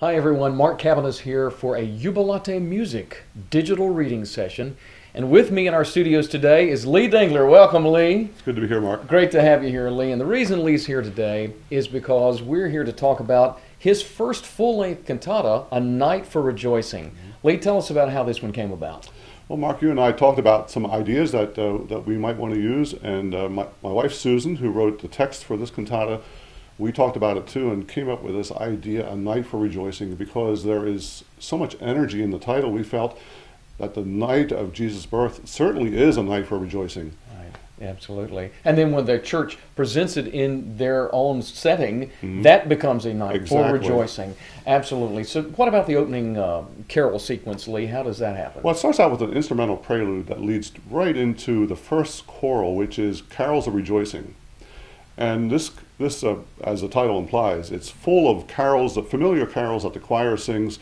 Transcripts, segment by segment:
Hi everyone, Mark Cabanas here for a Jubilate Music digital reading session. And with me in our studios today is Lee Dingler. Welcome, Lee. It's good to be here, Mark. Great to have you here, Lee. And the reason Lee's here today is because we're here to talk about his first full-length cantata, A Night for Rejoicing. Lee, tell us about how this one came about. Well, Mark, you and I talked about some ideas that we might want to use, and my wife Susan, who wrote the text for this cantata, we talked about it too and came up with this idea, A Night for Rejoicing, because there is so much energy in the title. We felt that the night of Jesus' birth certainly is a night for rejoicing. Right, absolutely. And then when the church presents it in their own setting, that becomes a night for rejoicing. Absolutely. So what about the opening carol sequence, Lee? How does that happen? Well, it starts out with an instrumental prelude that leads right into the first choral, which is Carols of Rejoicing. And this, as the title implies, it's full of carols, the familiar carols that the choir sings,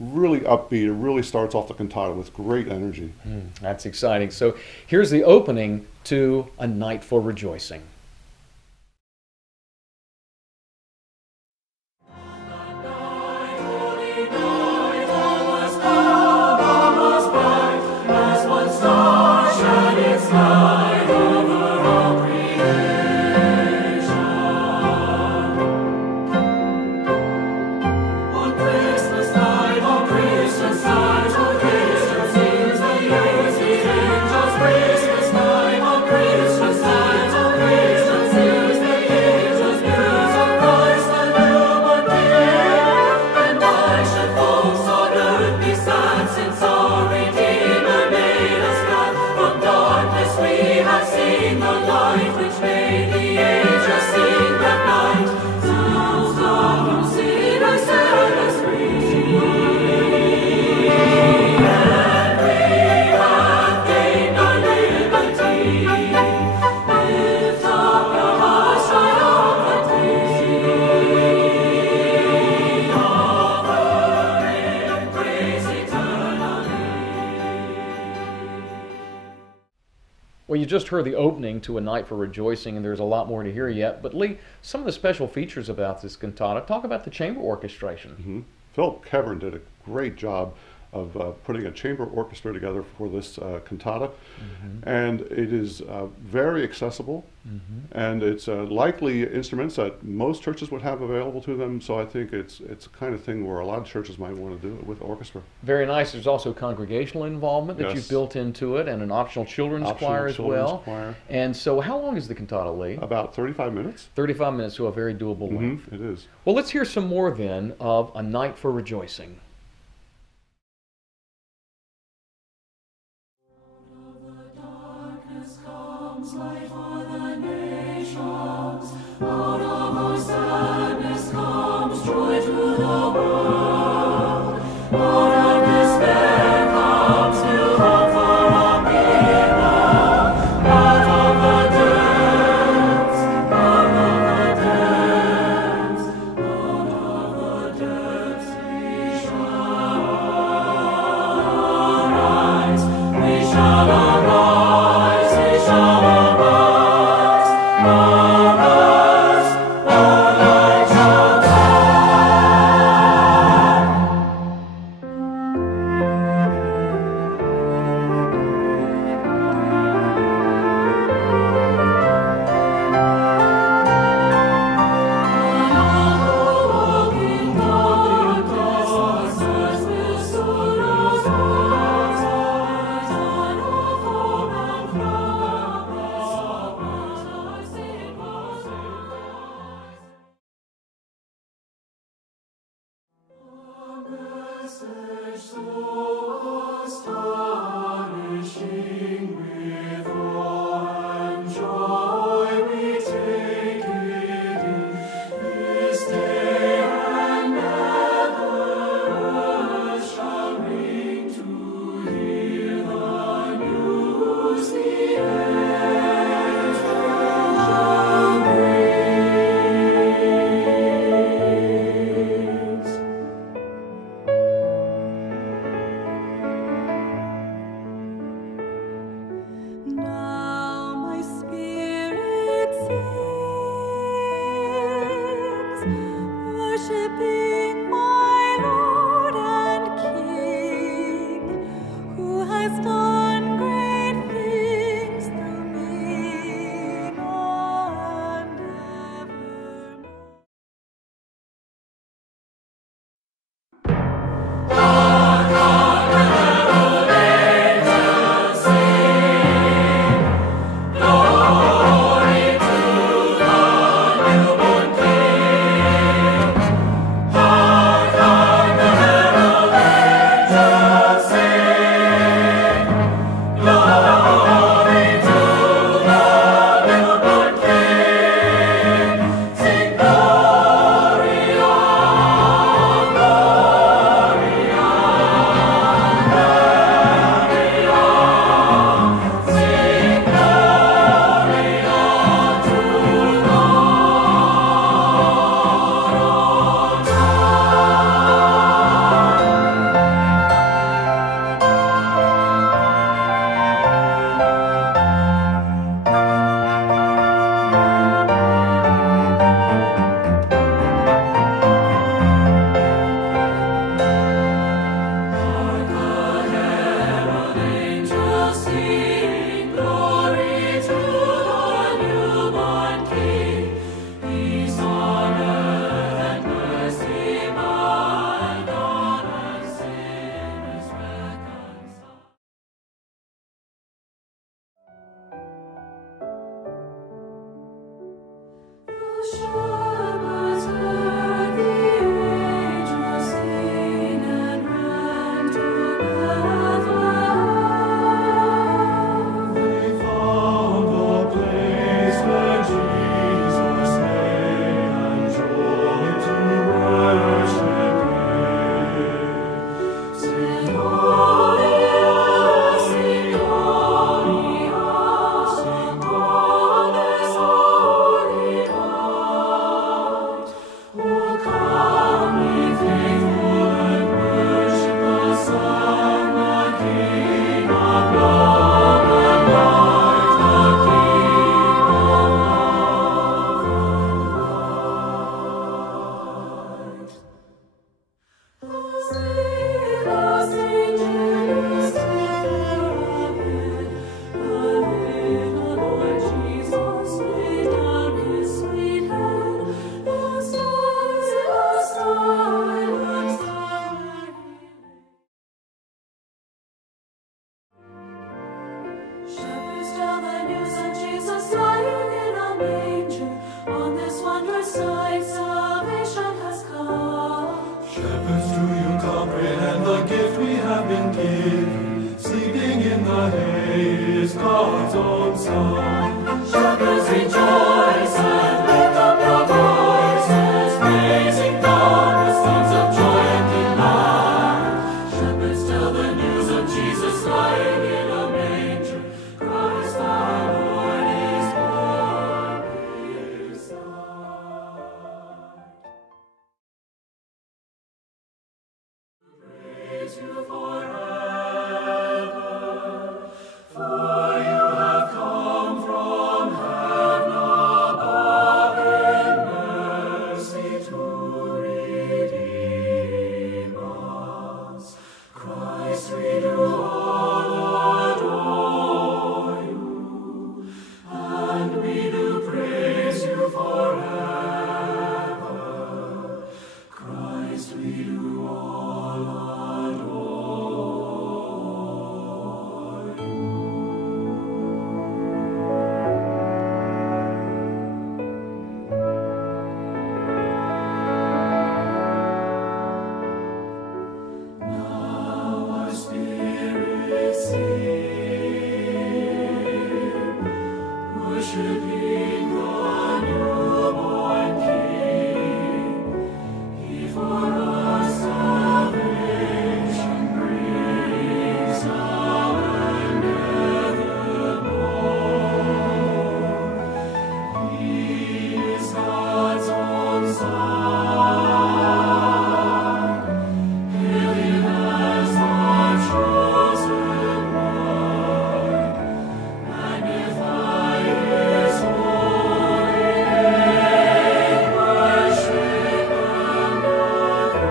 really upbeat. It really starts off the cantata with great energy. That's exciting. So here's the opening to A Night for Rejoicing. Well, you just heard the opening to A Night for Rejoicing, and there's a lot more to hear yet. But Lee, some of the special features about this cantata, talk about the chamber orchestration. Philip Kevern did a great job of putting a chamber orchestra together for this cantata. And it is very accessible, and it's likely instruments that most churches would have available to them, so I think it's the kind of thing where a lot of churches might want to do it with orchestra. Very nice. There's also congregational involvement that you've built into it, and an optional children's choir as well. And so how long is the cantata, Lee? About 35 minutes. 35 minutes, so a very doable length. It is. Well, let's hear some more then of A Night for Rejoicing. Light for the nations, out of our sadness comes joy to the world, out of despair comes new hope for our people, out of the depths, out of the depths, out of the depths we shall Shepherds tell the news of Jesus lying in a manger. On this wondrous night salvation has come. Shepherds, do you comprehend the gift we have been given? Sleeping in the hay is God's own Son. Shepherds rejoice and lift up your voices, praising God with songs of joy and delight. Shepherds tell the news of Jesus lying in a manger. Christ our Lord is born beside. Praise you forever, for you have come from heaven above in mercy to redeem us. Christ, we do all adore you, and we do praise you forever. Christ, we do all adore you. Now our spirits sing, worshiping the newborn King. He for us salvation brings now and evermore. He is God's own Son. Hail him as the chosen one. Magnify his holy name. Worship and adore.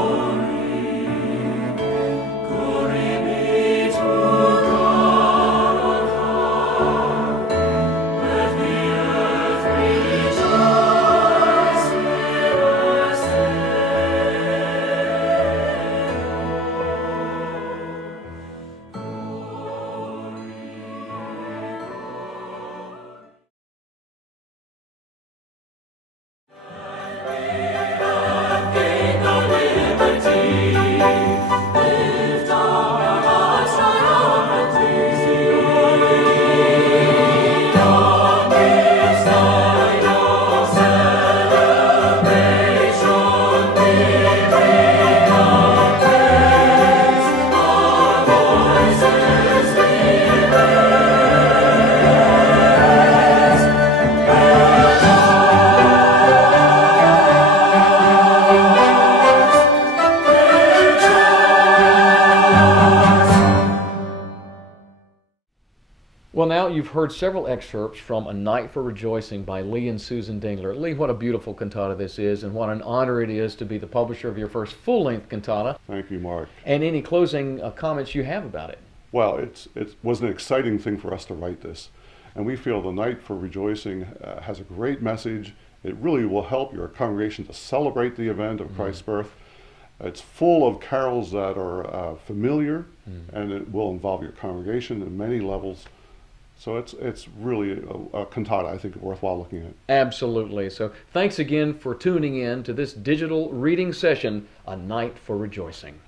Glory, glory be to God on high. Let the earth rejoice, hear us gain our liberty. Lift up our hearts triumphantly. On this night of celebration, we bring our praise. Our voices we raise. Well, now you've heard several excerpts from A Night for Rejoicing by Lee and Susan Dingler. Lee, what a beautiful cantata this is, and what an honor it is to be the publisher of your first full-length cantata. Thank you, Mark. And any closing comments you have about it? Well, it was an exciting thing for us to write this. And we feel the Night for Rejoicing has a great message. It really will help your congregation to celebrate the event of Christ's birth. It's full of carols that are familiar, and it will involve your congregation in many levels. So it's really a cantata I think worthwhile looking at. Absolutely. So thanks again for tuning in to this digital reading session, A Night for Rejoicing.